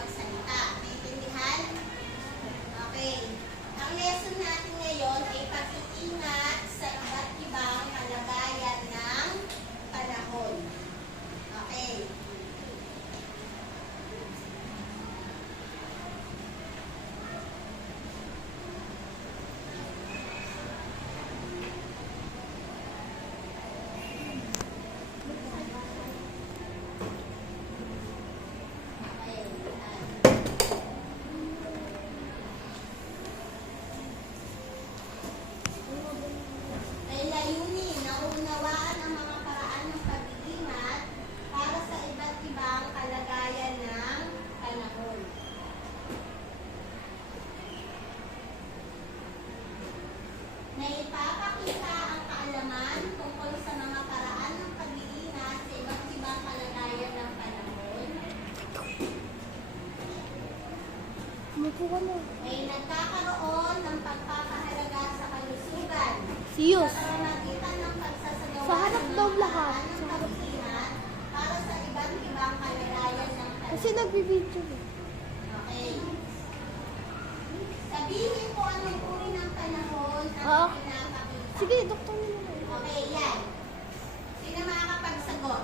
magsalita. Naintindihan? Okay. Ang lesson natin ngayon ay pag-iingat sa iba't ibang kalagayan ng panahon. Okay. May layunin na unawaan ang mga paraan ng pag-iingat para sa iba't ibang kalagayan ng panahon. Naipapakita ang kaalaman tungkol sa mga paraan ng pag-iingat sa iba't ibang kalagayan ng panahon. Ay nagkakaroon ng pagpapahalaga sa kalusugan. Siyos. Sa pamamagitan ng pagsasagawa Sa harap ng daw mga lahat. paraan ng pag-iingat para sa iba't ibang kalagayan ng panahon. Kasi nagbibideo. Okay. Sabihin ko anong uri ng panahon ang Ah. pinapakita. Sige, doktor mo naman. Okay, yan. Sino makakapagsagot?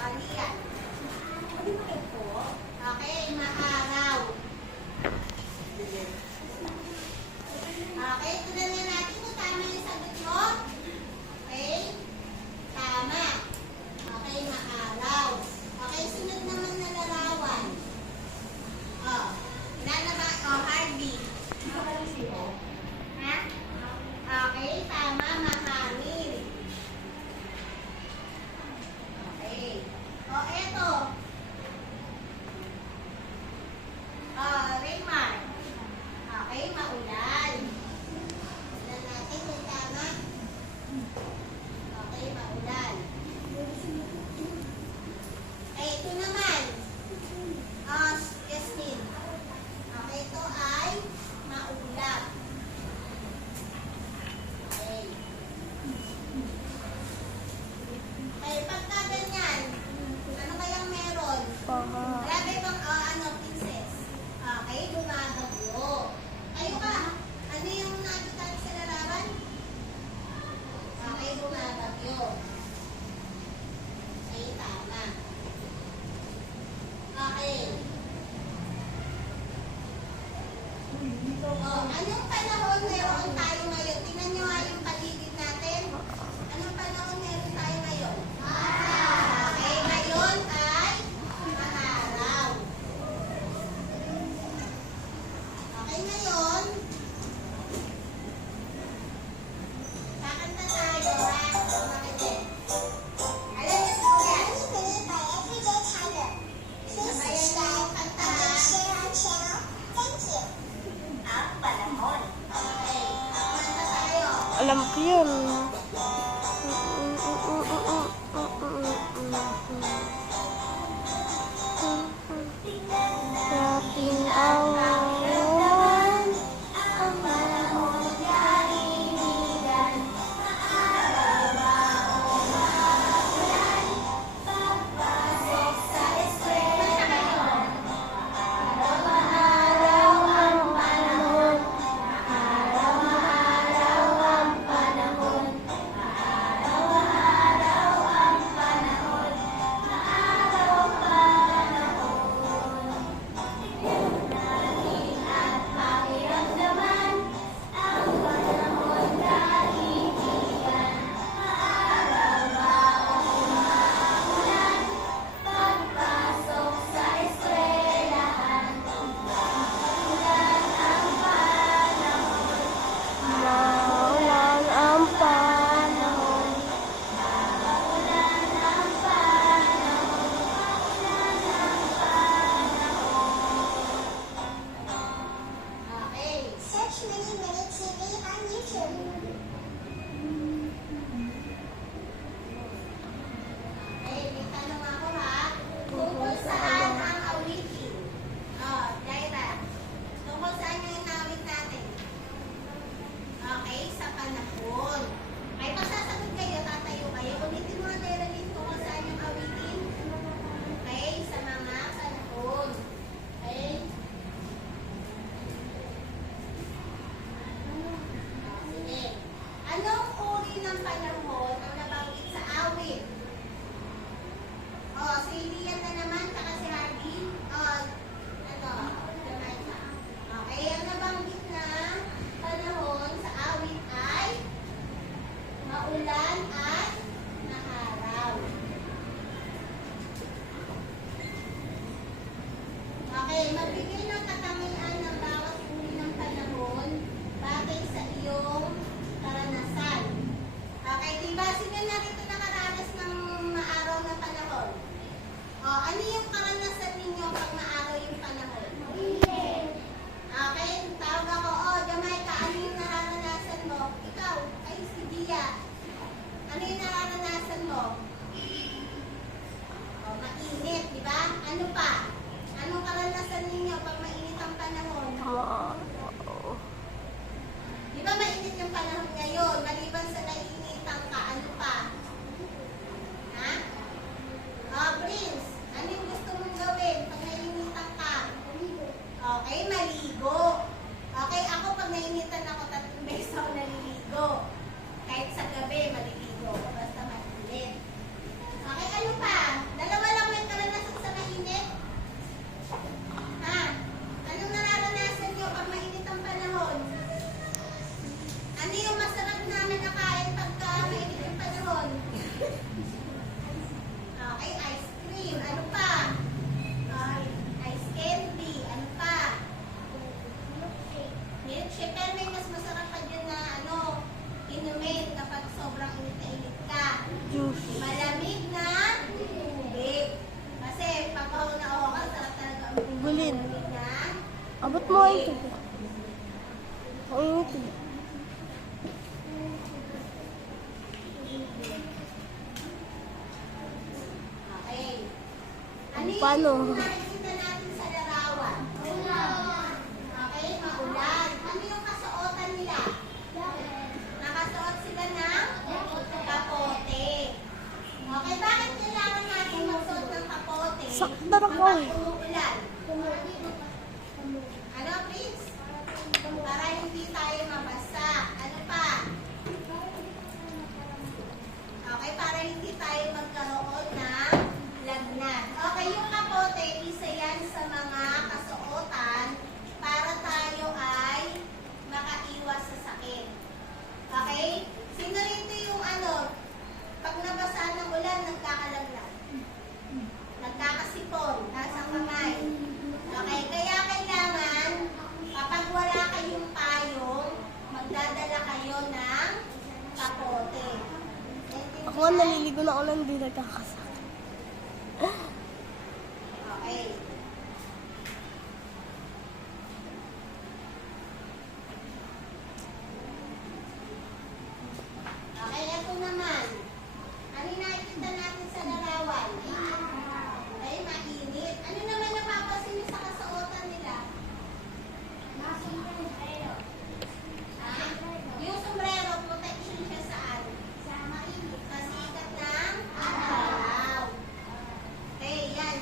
Ali yan. Okay, maaraw. Okay, tunan na natin kung tama yung sagot mo. Okay? Tama. Okay, maaraw. Okay, sunod naman na larawan. Oh, Harvey. Ha? Okay, tama, mahangin. Okay. Oh, eto. Raymar. Okay, maulan. Tignan natin kung tama. Okay, maulan. Ito naman. Justin. Okay, ito ay maulap. Okay. Okay, pagka ganyan, ano kayang meron? Grabe bang, princess? Okay, bumabagyo. Kayo ka, ano yung nakita sa larawan? Okay, bumabagyo. Ay, tama. Okay. Oh, anong panahon meron tayo ngayon? Tingnan nyo nga yung paligid natin. Anong panahon meron tayo ngayon? Okay, ngayon ay maaraw. Okay, ngayon, kakanta tayo, ha? Makinig. Alam niyo po yan? Sabayan niyo yung kanta, ha? Ang panahon. Okay, kakanta tayo. Alam ko yun. Ating awan, ang panahon kalimigan, Pasok sa eskwela. araw ang panahon, araw ang panahon, Anong karanasan ninyo pag mainit ang panahon? Di ba mainit yung panahon ngayon? Maliban sa naiinitan ka, ano pa? Ha? Oh, Prince, ano yung gusto mong gawin pag naiinitan ka? Okay, maligo. Okay, ako pag nainitan ako, 3 beses ako naliligo. Kahit sa gabi, maliligo. Basta mainit. Okay, ano pa? Dalawa lang may karanasan sa mainit? Ha? Anong nararanasan nyo pag mainit ang panahon? Ano yung masarap namin nakain pagka mainit yung panahon? Okay, ice cream. Ano pa? Ice candy. Ano pa? Milkshake. Pero may mas masarap pa dyan na inumin kapag sobrang init na init ka. Juice. Malamig na tubig. Kasi pag ako na ka, sarap talaga ang Gulin. malamig na. Abot mo ay ito. Ang init. Okay. Ano Paano? yung nakikita natin sa larawan? Okay, maulan. Ano yung kasuotan nila? Nakasuot sila ng kapote. Okay, bakit kailangan natin magsuot ng kapote? Sakdar ako Kapag eh. umuulan. Ano, Prince? Para hindi tayo mabasa. Ano pa? Okay, para hindi tayo magkaroon ng lagnat. Okay, yung kapote, isa yan sa mga kasuotan para tayo ay makaiwas sa sakit. Okay? Sino rito yung pag nabasa ng ulan, nagkakalagnat? Nagkakasipon, nasa kamay. Okay, kaya kailangan, kapag wala kayong payong, magdadala kayo ng kapote. Ako nga naliligo na ako nang hindi nagkakasakit. Okay. Okay, ito naman. Ano yung nakikita natin sa larawan? Ay, mainit. Ano naman napapansin niyo sa kasuotan nila? Ha? Yung sombrero, protection siya saan? Sa mainit. Sa sikat ng araw. Okay, yan.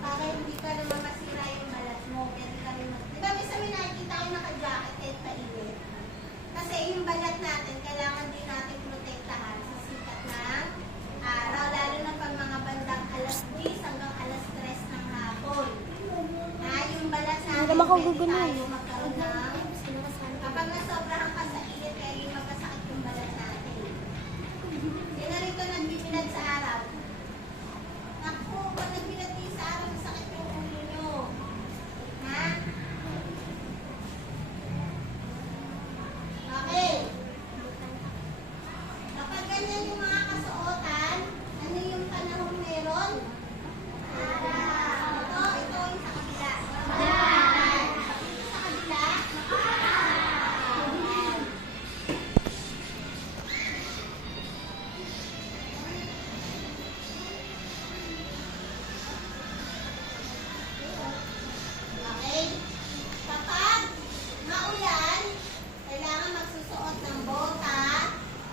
Para hindi ka naman masira yung balat mo. Pwede ka rin di ba, minsan may nakikita kayo naka-jacket kahit painit? Kasi yung balat natin, kailangan din natin protektahan sa sikat ng araw. Lalo na pag mga bandang alas 10 hanggang alas 3 ng hapon. Na yung balat natin, naman ako pwede gugulo eh. tayo magkaroon ng kapag nasobrahan ka sa init, pwede magkasakit yung balat natin. Sino rito nagbibilad sa araw? Naku, pag nagbilad kayo sa araw, masakit yung ulo nyo. Ha? Okay. Kapag ganyan yung mga kasuotan, ano yung panahon meron? Ito yung sa kabila. Sa kabila? Okay? Kapag maulan, kailangan magsusuot ng bota.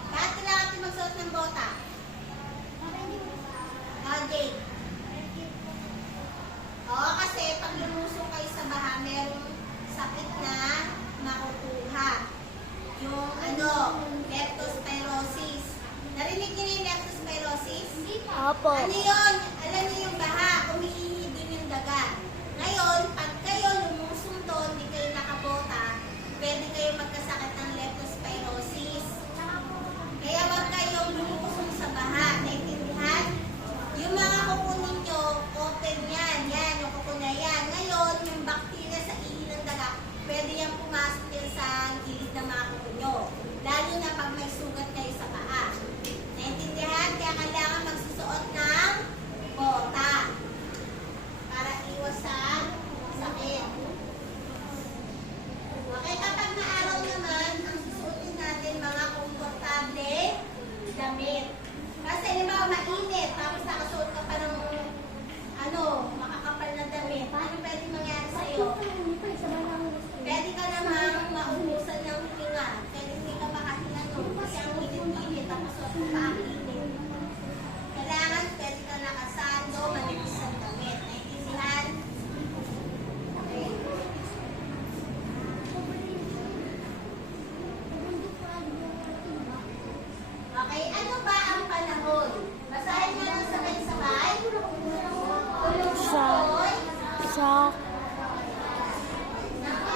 Bakit kailangan natin magsuot ng bota? Okay. Oo, kasi pag lumusong kayo sa baha, merong sakit na makukuha. Yung leptospirosis. Narinig niyo na yung leptospirosis? Apo. Ano yun? Alam niyo yung baha, umiihi dun yung daga. Ngayon, pag kayo lumusong doon, di kayo nakabota, pwede kayo magkasakit ng leptospirosis. Kaya wag kayong lumusong sa baha. Naintindihan? Yung mga kuko ninyo, open yan. Yan, yung kuko na yan. Ngayon, yung bacteria sa ihi ng daga, pwede yan pumasok din sa gilid ng mga kuko nyo. Lalo na pag may sugat kayo sa paa. Naintindihan? Kaya kailangan magsusuot ng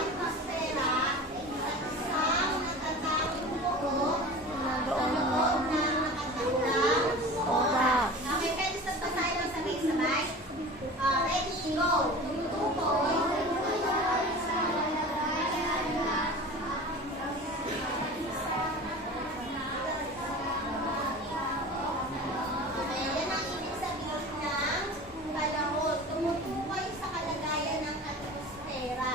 atmosfera, isang natatanging buo sa Nandoon loob ng nakatakdang oras. Okay, pwede sa basahin lang sabay-sabay. Ready, go! Tumutukoy. Okay, yan ang ibig sabihin ng panahon. Tumutukoy sa kalagayan ng atmosfera.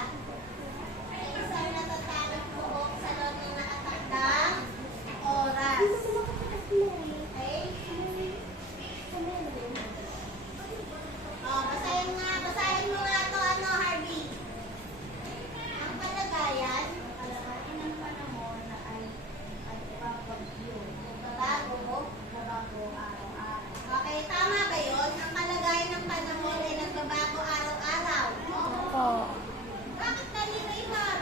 Ay isang natatanging buhok sa loob ng nakatakdang oras. Okay? Basahin mo nga to, Harvey. Ang kalagayan ng panahon na ay nagbabago araw-araw. Okay, tama ba yun? Ang kalagayan ng panahon ay nagbabago araw-araw. Opo. Bakit mali, Raymar?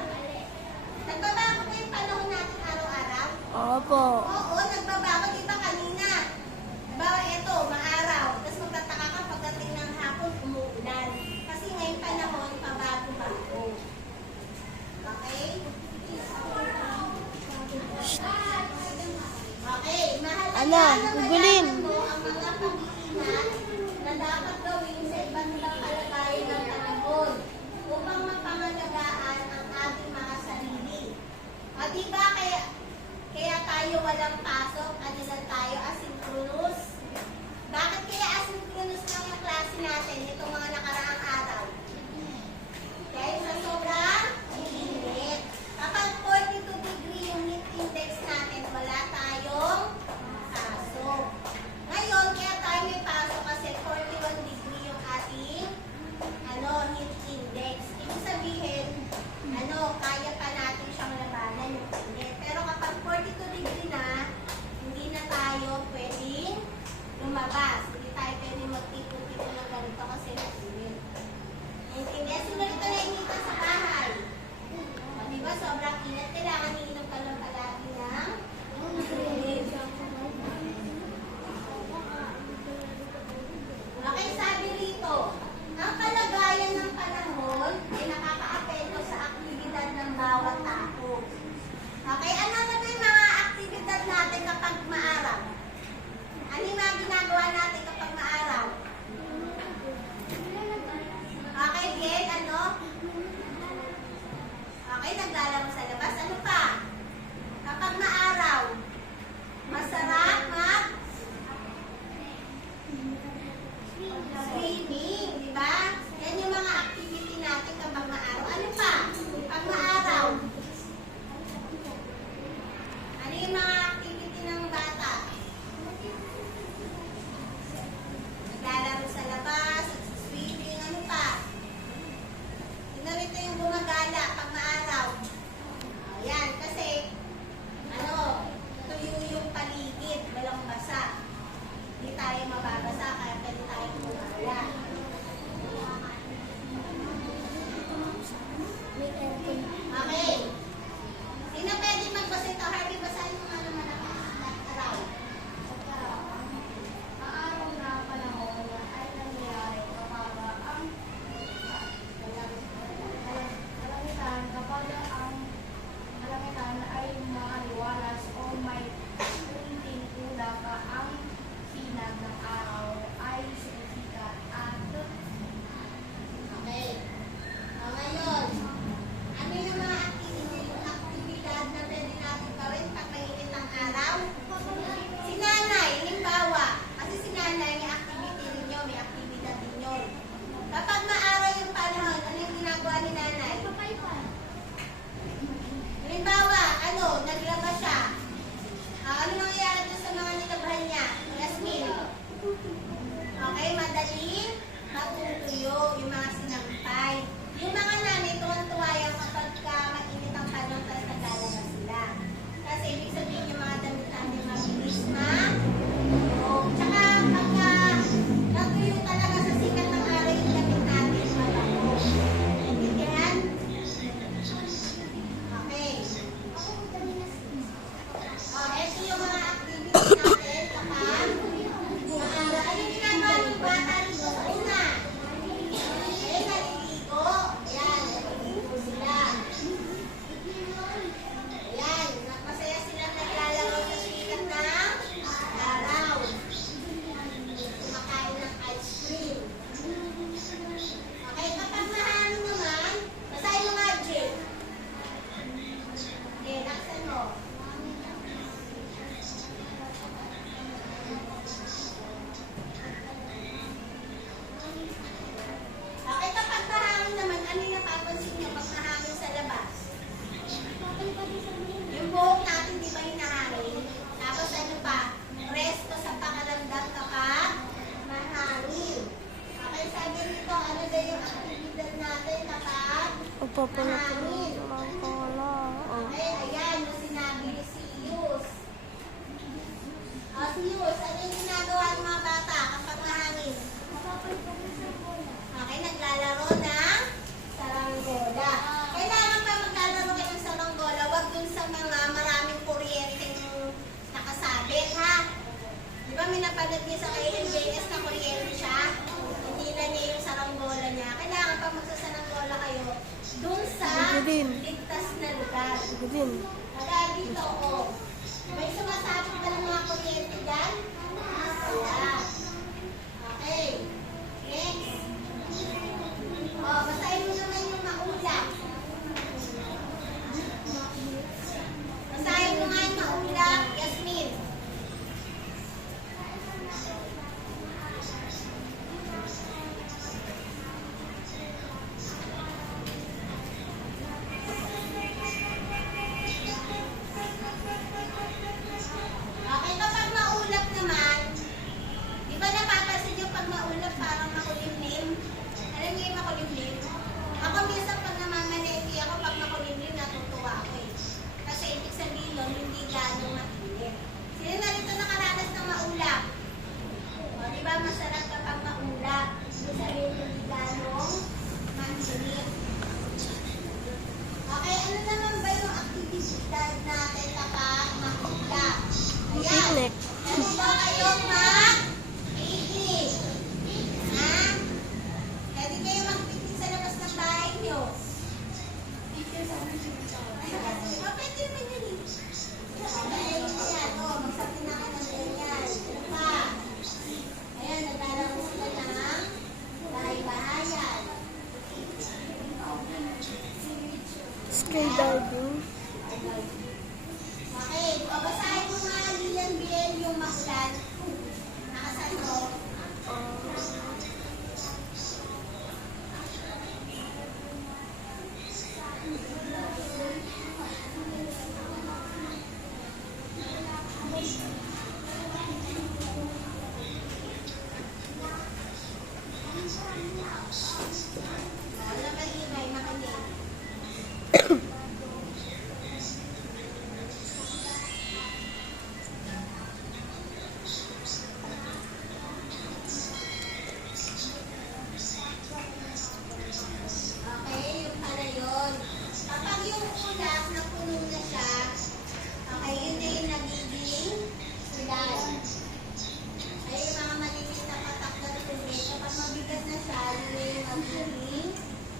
Nagbabago ba yung panahon natin araw-araw? Opo. Oo, nagbabago, di ba kanina? Diba, eto, maaraw. Tapos magtataka ka pagdating ng hapon, umuulan. Kasi ngayong panahon, pabago-bago. Okay? Okay, mahalaga Ano? na Gugulin. malaman mo ang mga pag-iingat na dapat gawin sa iba't ibang kalagayan ng panahon upang mapangalagaan ang ating mga sarili. O diba, kaya tayo walang pasok, ano lang tayo, asynchronous. Bakit kaya asynchronous lang yung klase natin itong mga nakaraang araw? Dahil sa sobrang init. Kapag 42 degree yung heat index natin, wala tayong pasok. Ngayon, kaya tayo may pasok kasi 41 degree yung ating heat index. Ibig sabihin, kaya pa natin siyang labanan yung init. Pero kapag 42 degree na, hindi na tayo pwedeng lumabas. Hindi tayo pwedeng magtipon-tipon ng ganito kasi mainit. Naintindihan? Sino rito nainitan sa bahay? O, diba, sobrang init. Kailangan iinom ka lang palagi ng tubig. Okay, sabi rito, ang kalagayan ng panahon ay nakakaapekto sa aktibidad ng bawat tao. Okay, ano na ba yung mga aktibidad natin kapag maaraw? Ano yung mga ginagawa natin kapag maaraw? Okay, Biel, ano? Okay, naglalaro sa labas. Ano pa? Kapag maaraw, masarap swimming, di ba? Yan yung mga activity natin kapag maaraw. Ano pa? Pag maaraw, ano yung mga activity ng bata? Naglalaro sa labas, swimming, ano pa? Tingnan ito yung gumagala pag maaraw. Papunapin lang ko na. Okay, ayan, yung sinabi ni Siyus. Siyus, ano yung ginagawa ng mga bata kapag mahangin? Okay, naglalaro ng saranggola. Kailangan pa maglalaro kayo ng saranggola, wag dun sa mga maraming kuryenteng nakasabit, ha? Di ba may napanood niya sa KNJS na kuryente siya? Hindi na niya yung saranggola niya. Kailangan pa magsasaranggola kayo dun sa ligtas na lugar. Wala dito, oh. May sumasabit ba ng mga kuryente dyan? Wala. Okay. Next. Oh, basahin mo naman yung maulap. Basahin mo nga yung maulap, Yasmin. Okay, kapag maulap naman, di ba napapansin yung pag maulap parang makulimlim? Alam niyo yung makulimlim? Ako minsan pag namamaneki ako, pag makulimlim, natutuwa ako eh. Kasi ibig sabihin nun, hindi gano'ng mainit. Sino na rito nakaranas ng maulap? O, di ba masarap kapag maulap? Ibig sabihin, hindi gano'ng mainit. Okay, ano naman ba yung activity natin kapag maulap? Ayan. Ano ba kayong mag-picnic? Ha? Pwede kayo mag-picnic sa labas ng bahay nyo. Pwede naman yun eh. Okay, ayan. O, magsabi na ka ng ganyan. Ano pa? Ayan, naglalaro sila ng bahay-bahayan. Skydiving. Okay, babasahin mo nga Lilian Biel yung makulan. Nakasano? Wala ba ibay makinig? Okay, yung pala yun. Kapag yung ulap na puno na siya, okay, yun na yung nagiging ulan. Ay, yung mga maliliit na patak na tubig, kapag mabigat na siya, yun na yung magiging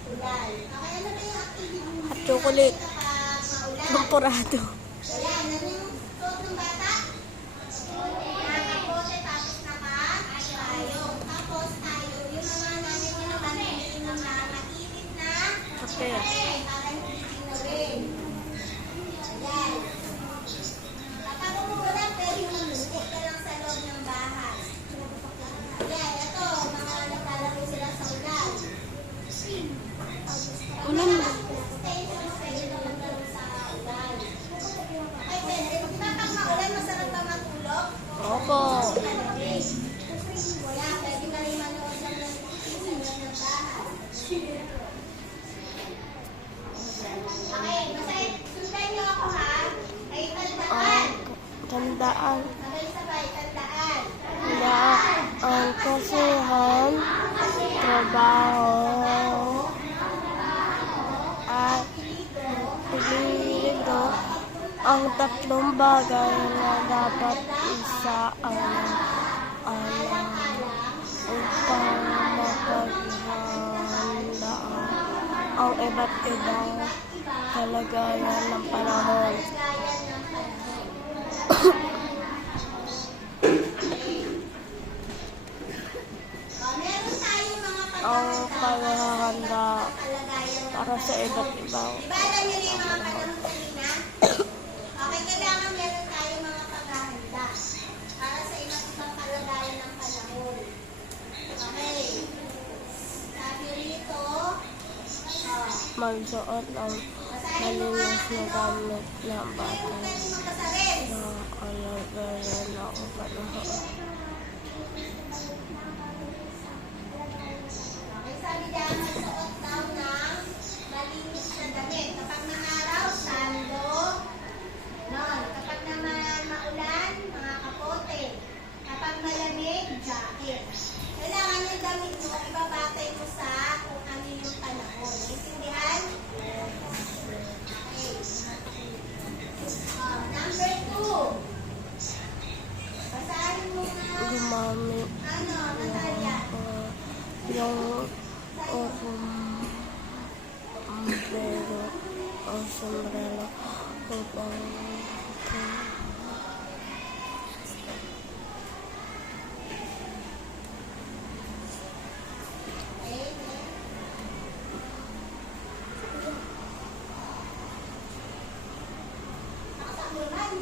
ulan. Okay, ano ba yung activity mo? Hot chocolate. Kapag maulan. Temporado. Ayan, ano yung suot ng bata? Nakapote, tapos naka-payong. Tapos tayo, yung mga namin yung napanili ng mga mainit na Kape. para hindi ginawin. Ayan. Kapag umuulan, pwede mamuti ka lang sa loob ng bahay. Ayan, ito, mga naglalaro sila sa ulan. Ulan ba? Stay sa pwede na maglaro sa ulan. Okay, pwede. Kapag maulan, masarap ba matulog? Opo. Wala, pwede ka rin manood ng TV sa loob ng bahay. Okay, basta sundan niyo ako ha. Ay, tandaan. Tandaan. Sabay-sabay, tandaan. Na ang kasuhan, trabaho, at pilido ang tatlong bagay na dapat isaalang upang mapaghandaan ang iba't ibang kalagayan ng panahon. Meron tayong mga Ang paghahanda kalagayan ng para sa iba't ibang Di ba alam niyo na yung mga panahon kanina? Okay, kailangan meron tayong mga paghahanda para sa iba't ibang kalagayan ng panahon. Okay. Sabi rito, magsuot ng basahin mo nga, malinis na gamit na hindi mo batay pwede magbasa rin. na kalagayan ng panahon. Okay, sabi dyan, magsuot daw ng malinis sombrero, ang sombrero upang Okay, next. Nakasakulan.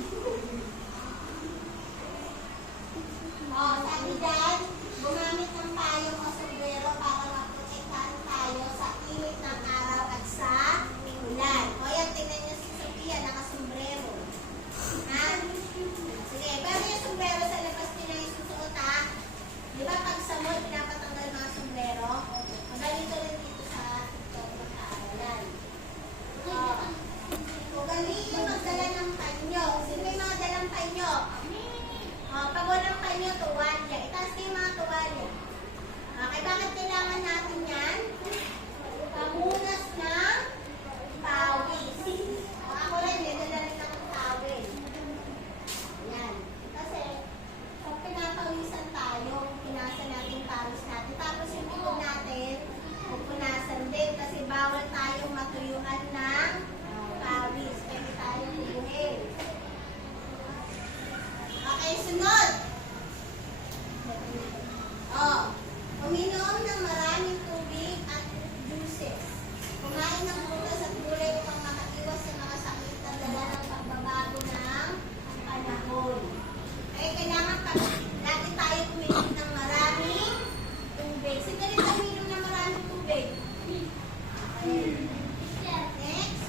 Oh, sabi dyan, gumamit ng payong o sombrero para maprotektahan tayo sa init ng araw at sa ulan. O yan, tingnan niyo si Sophia, nakasombrero. Ha? Sige, pero yung sombrero sa labas nila yung susuot ha. Di ba pag sa mall, pinapatanggal mga sombrero? Magalito rin dito sa pag-aaralan. Ugali yung magdala ng panyo. Sino may mga dalang panyo? Pag walang panyo, tuwalya. Itaas kayo yung mga tuwalya. Okay, bakit kailangan natin yan? Pamunas ng pawis. Ako rin, may dala rin akong tawel. Yan. Kasi, pag pinapawisan tayo, pinasa natin pawis natin. Tapos yung ikot natin, pupunasan din. Kasi bawal tayong matuyuan ng pawis. Pwede tayong tuyuhin. Okay, sunod. Uminom ng maraming tubig at juices. Kumain ng prutas at gulay upang makaiwas sa mga sakit na dala ng pagbabago ng panahon. Kaya kailangan lagi tayo uminom ng maraming tubig. Sige rin tayo uminom ng maraming tubig. Next.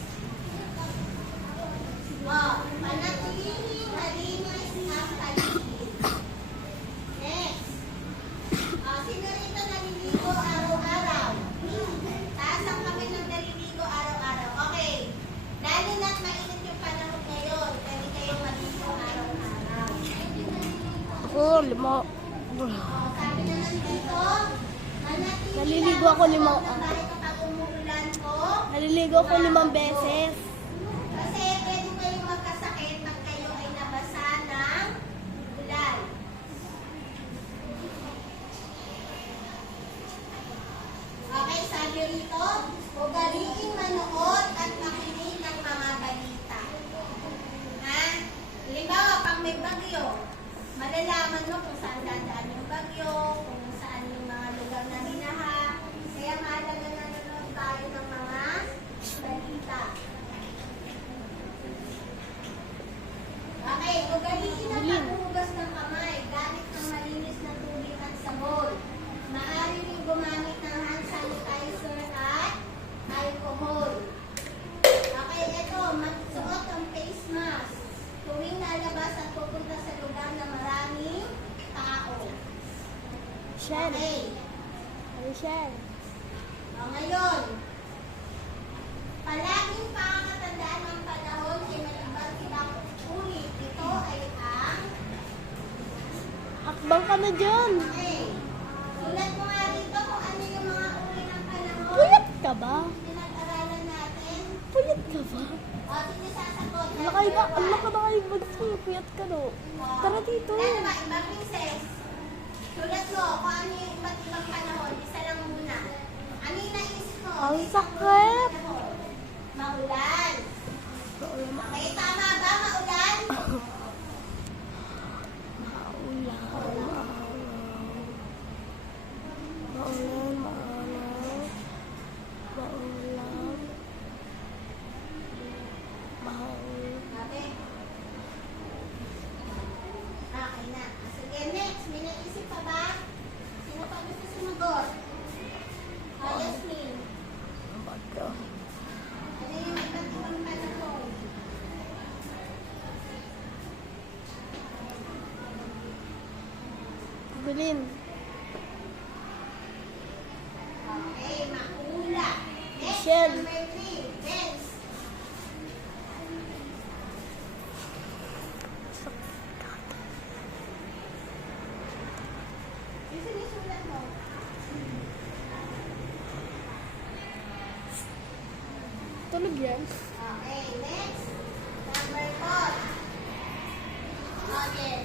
Panatiling malinis ang paligid. Next. Sino rito naliligo araw-araw? Taas ang kami ng naliligo araw-araw. Okay. Lalo na't mainit yung panahon ngayon. Pwede kayong maligo araw-araw. ako, lima. Sabi naman dito, manatiling Naliligo ako limang kahit kapag umuulan po. Naliligo ako 5 beses. Kasi pwede kayong magkasakit pag kayo ay nabasa ng ulan. Okay, sabi rito, ugaliin manood at makinig ng mga balita. Ha? Halimbawa, pag may bagyo, malalaman mo kung saan dadaan yung bagyo, kung saan yung mga lugar na hinaha. Kaya mahalaga na nanonood tayo ng mga balita. Okay, ugaliin ang paghuhugas ng kamay gamit ng malinis na tubig at sabon. Maaari rin gumamit ng hand sanitizer at alcohol. Okay, ito, magsuot ng face mask tuwing lalabas at pupunta sa lugar na maraming tao. Share. Okay, Share. ngayon, palaging pakakatandaan ng panahon ay may iba't ibang ulit. Ito ay ang Hakbang ka na dyan. okay. Sulat mo nga rito kung ano yung mga uri ng panahon. Puyat ka ba? Pinag-aralan natin. Puyat ka ba? O, sige sasagot. Ang laki na kayo mag-sa'yo. Puyat ka no. Tara dito. Ano ba, ibang princess? Sulat mo kung ano yung iba't ibang panahon. Isa lang muna. Ano yung naisip mo? Ang sakit. Maulan. Okay, tama ba? Maulan? Okay. Okay na. Sige, next. May naisip pa ba? Sino pa gusto sumagot? Yasmin. Ano yung iba't ibang panahon? Bilin. Okay, maula. Next, Michelle. number 3. Dance. Yung sinisulat mo. Tulog yan. Okay, next. Number 4. Okay.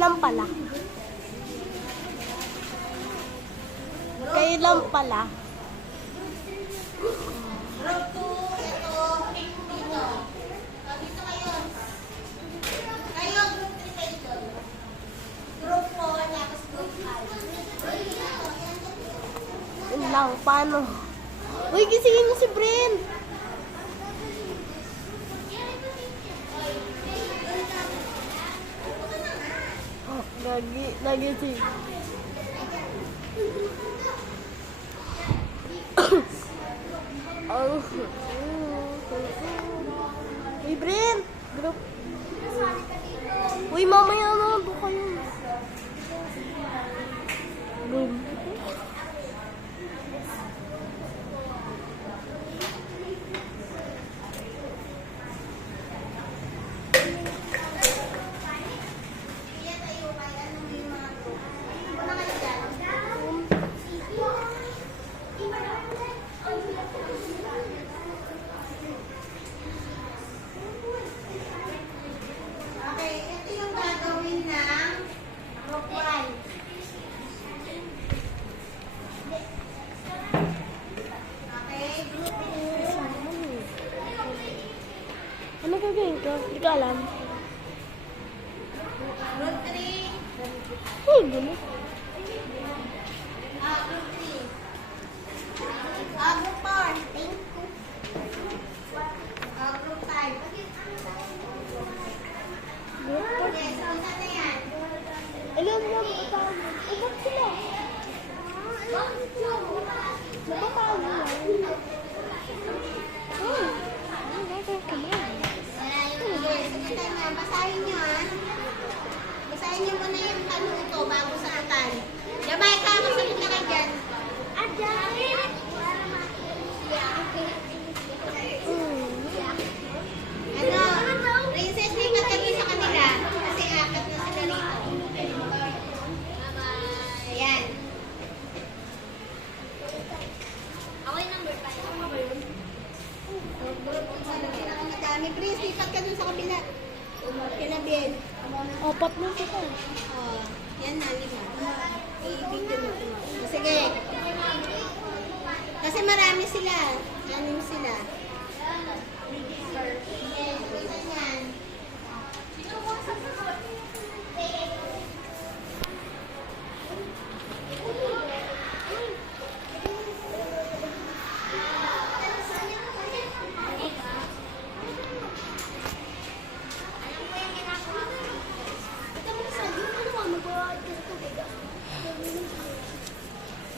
lang pala. Kayo lang pala. Group 2, ito, dito. O, dito kayo. Kayo, group 3 kayo doon. Group 4, tapos group 5. Yun lang, paano? Uy, gisingin mo si Bren. Oh, nagising. Oh. Uy, Bren. Group. Uy, mamaya na doon kayo. Boom. Kaya tayo, kaya ano mo yung mga group. Una kayo dyan. Okay, ito yung gagawin ng group 1. Okay, group 2. Ano gagawin ko? Hindi ko alam. Group 3. Hey, gano'n. Group 3. Group 4. Group 5. Yes, isa na yan. Alam mo, ba't sila? Napapalo yan. Sige tayo na, basahin nyo ah. Basahin nyo muna yung tanong ito bago sagutan. Gabay ka, masagot na kayo dyan. Ano? Princess, lipat ka dun sa kanila. Kasi apat na sila rito. Ayan. Madami. Prince, lipat ka dun sa kabila. Kinabin. Apat na sila. Oh, yan na, lima. I-video mo. Sige. Kasi marami sila. Anim sila. Yes, isa yan.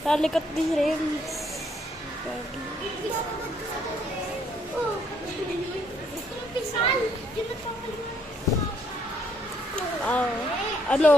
Talikot din rin. Ano?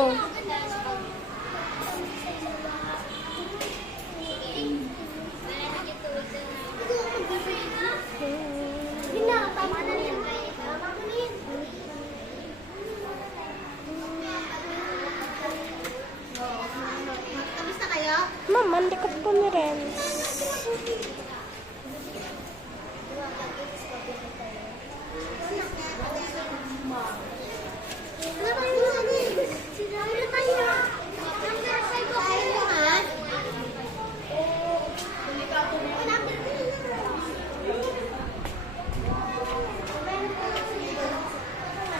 Kamusta kayo? Ma'am, mandikot po ni Ren.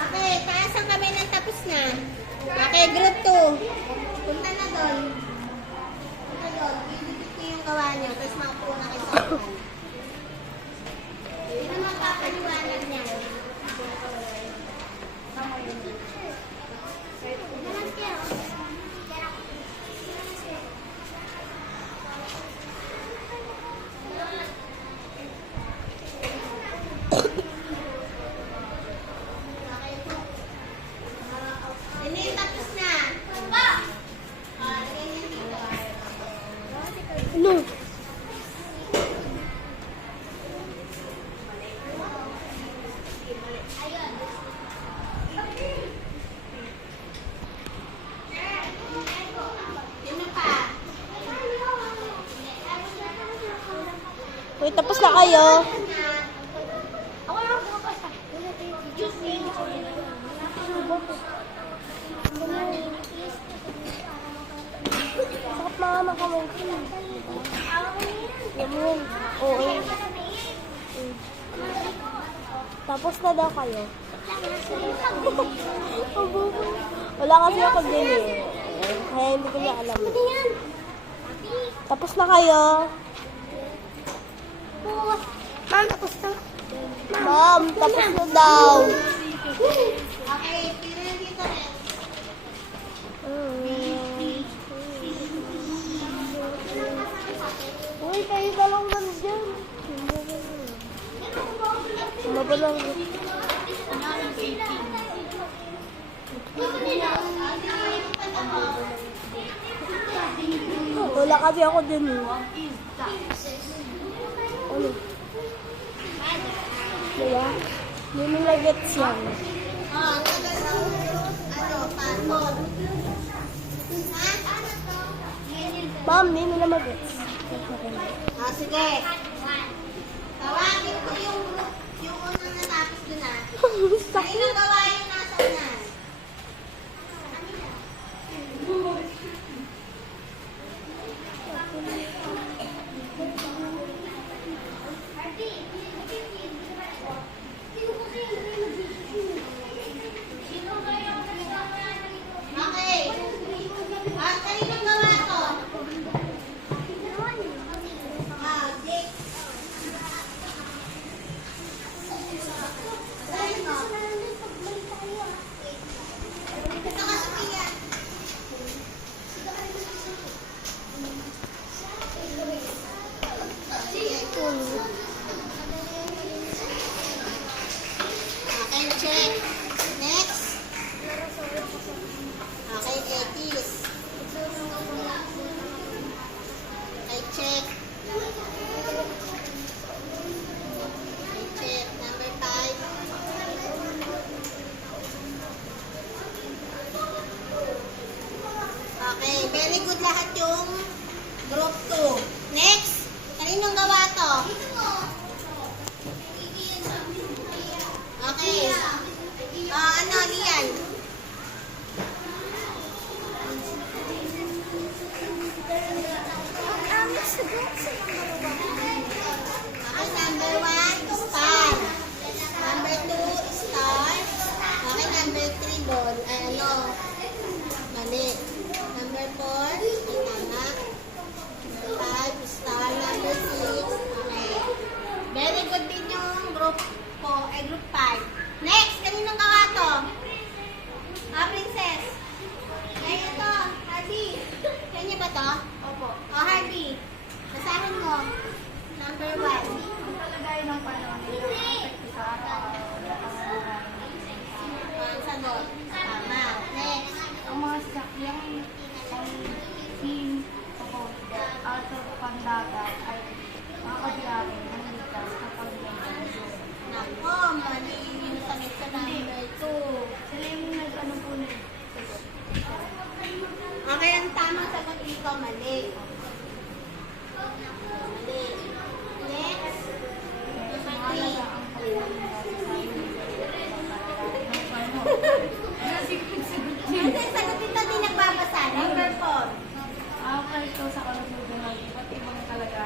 Okay, taas ang kamay ng tapos na. Okay, group 2. Punta na doon. Punta doon. Bibigit niyo yung gawa niyo. Tapos maupo na kayo sa upan. Hindi na magpapaliwanag niya. Hindi, tapos na. Pa! Lagay niyo dito. Ano? Sino pa? Uy, tapos na kayo. Ako lang po. kamay ko. Alam mo yun? Oo. Tapos na daw kayo. Wala kasi ako din eh. Kaya hindi ko na alam. Tapos na kayo. Ma'am, tapos na. Ma'am, tapos na daw. Okay, tira dito rin. Uy, kayo na lang nandyan. Ano ba lang? Wala kasi ako din eh. Ano? Diba? Hindi mo na-gets yan. Oh, tagal ng paton. Ha? Ma'am, hindi mo na mag-gets. Ah, sige. Tawagin ko yung group, yung unang natapos doon na. Kanino gawa yung nasa unan? Okay. Ah, kanino gawa to? Ah, Jake. Asahin mo. Ito ka, Sophia. Okay, check. Next. Okay, Etis. Okay, check. Okay, check. Number 5. Okay, very good lahat yung group 2. Next. Kaninong gawa to? Okay. Ano, Lian? Okay, number 1, star. Number 2, star. Okay, number 3, ball. Ay, ano? Mali. Number 4, ay tama. Number 5, star. Number 6, okay. Very good din yung group 4, group 5. Next, kaninong gawa to? Ah, princess. Ay, ito, Harvey. Kanya ba to? Opo. Oh, Harvey. Basahin mo. Number 1. Ang kalagay ng panahon nila ang epekto sa araw-araw. Ang sagot. Tama. Next. Ang mga sasakyang pang-team at pandagat ay makakabiyahe ng ligtas kapag may bagyo. Nako, mali yung sagot sa number 2. Sila yung nag-ano po na Okay, ang tamang sagot dito, mali. Mali. Next. Number 3. Kasi sagot dito, di nagbabasa. Number 4. Ito sa kalusugan ng iba't ibang kalagayan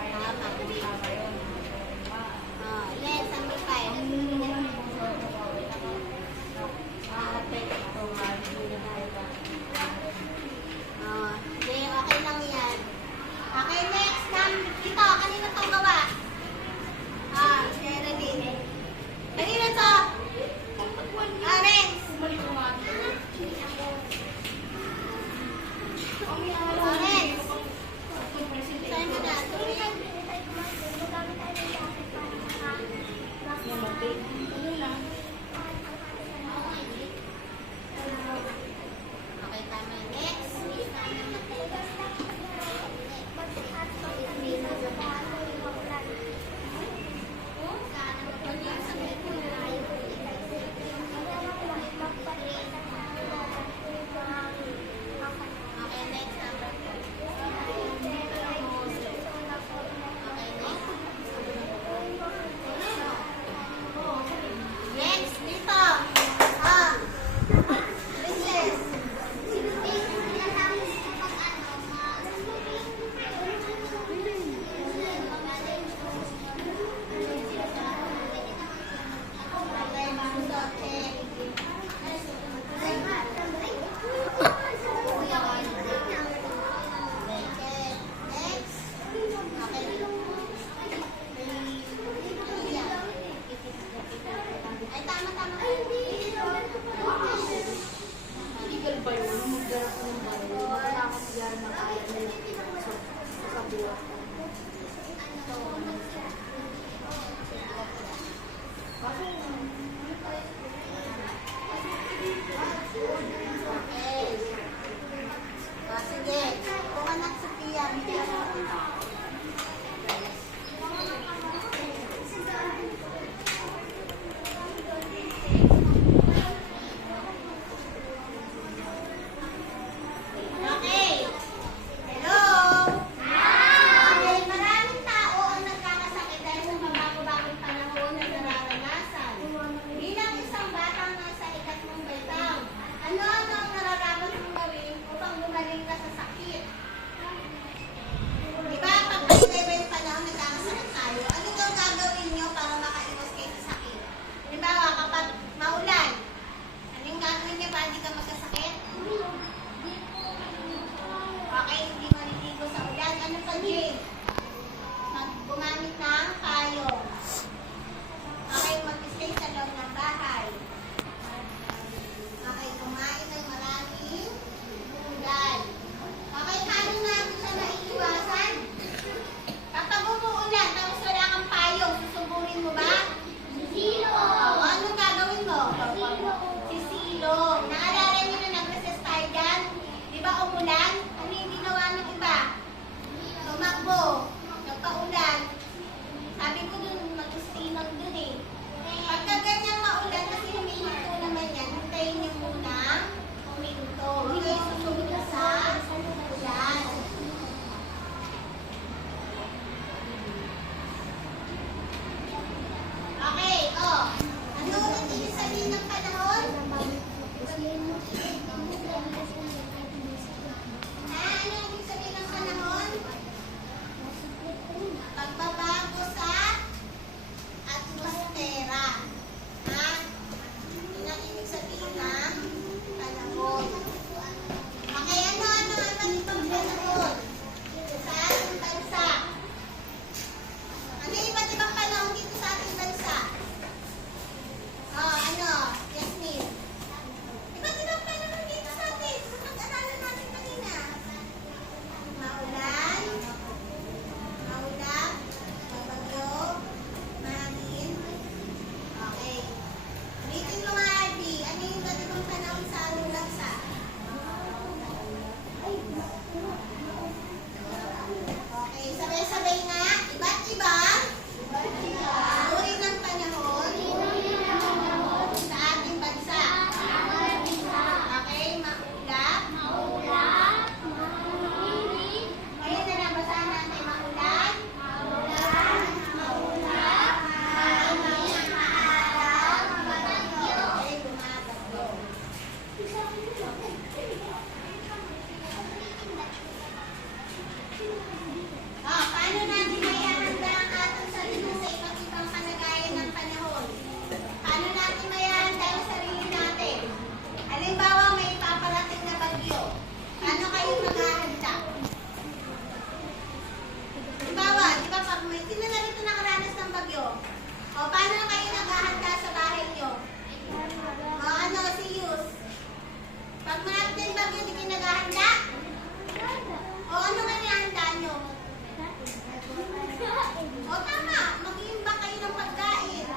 O tama, mag-iimbak kayo ng pagkain.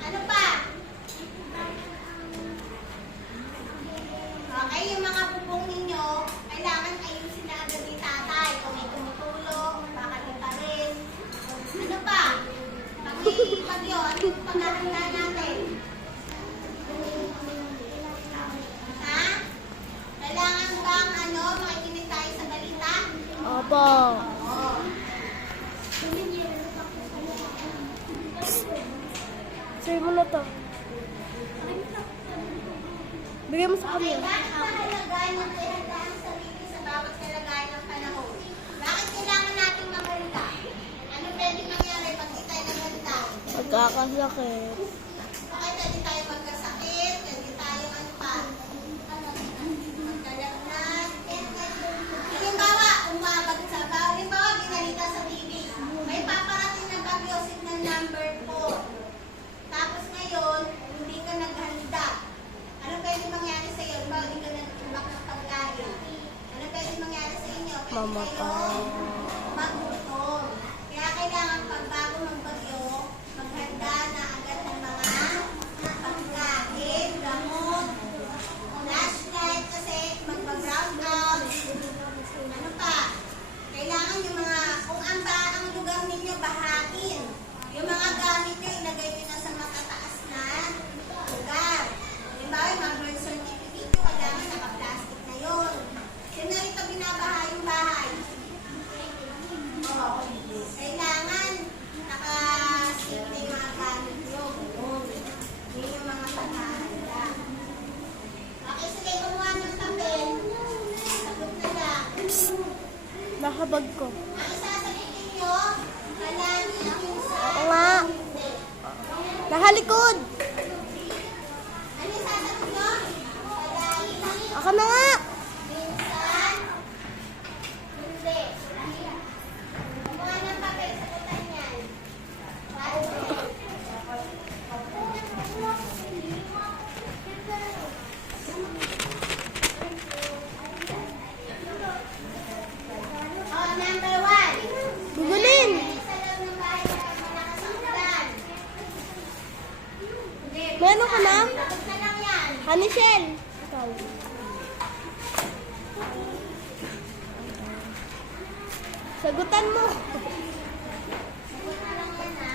Ano pa? Okay, yung mga bubong ninyo, kailangan ayusin na agad ni tatay. Kung may tumutulo, baka di pa rin. Ano pa? Pag may bagyo, ano yung paghahanda natin? Ha? Kailangan bang makikinig tayo sa balita? Opo. Oo. Sa'yo mo na to. Bigyan mo sa Okay, kanya. bakit mahalaga yung ihanda ang sarili sa bawat kalagayan ng panahon? Bakit kailangan natin maghanda? Ano pwede mangyari pag di tayo naghanda? Magkakasakit. Okay, pwede tayo magkasakit, pwede tayo ano pa? Magkalagnat. Halimbawa, halimbawa, binalita sa TV. May paparating na bagyo, signal number 4. Tapos ngayon, hindi ka naghanda. Ano pwede mangyari sa iyo? Halimbawa, hindi ka nag-imbak ng pagkain. Ano pwede mangyari sa inyo? Pwede Mamatay. kayo magutom. Kaya kailangan pag bago ng bagyo, maghanda na agad ng mga pagkain, gamot, flashlight kasi magpa-brown out. Ano pa? Kailangan yung mga, kung ang lugar ninyo bahain, yung mga gamit nyo, ilagay nyo na sa matataas na lugar. Halimbawa, yung mga birth certificate nyo, kailangan naka-plastic na yun. Sino ito binabaha yung bahay? Oo. Kailangan naka-stick na yung mga gamit nyo. Yun yung mga paghahanda. Okay, sige, kumuha ng papel. Sagot na lang. Nakabag ko. Ang sasagutin nyo, kalangin, minsan, Oo nga. hindi. Nakalikod. Ano yung sasagot nyo? Kalangin, Ako na nga. minsan, hindi. Kumuha ng papel, sagutan yan. Oh, number 1. Gugulin. Sa loob ng bahay kapag malakas ang ulan. Hindi. Meron ka na? Sagot na lang yan. Hanisel. Sagutan mo. Sagot na lang yan, ha?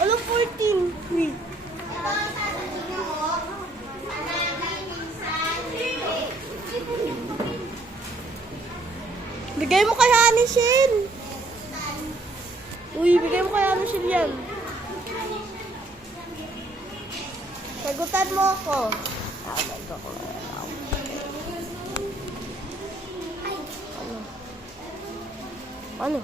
Anong 14? Wait. Ito ang sasagot nyo, oh. Palagay, minsan, hindi. Bigay mo kay Hanisel. Minsan. Uy, bigay mo kay Hanisel yan. Sagutan mo ako. Ano? Ano?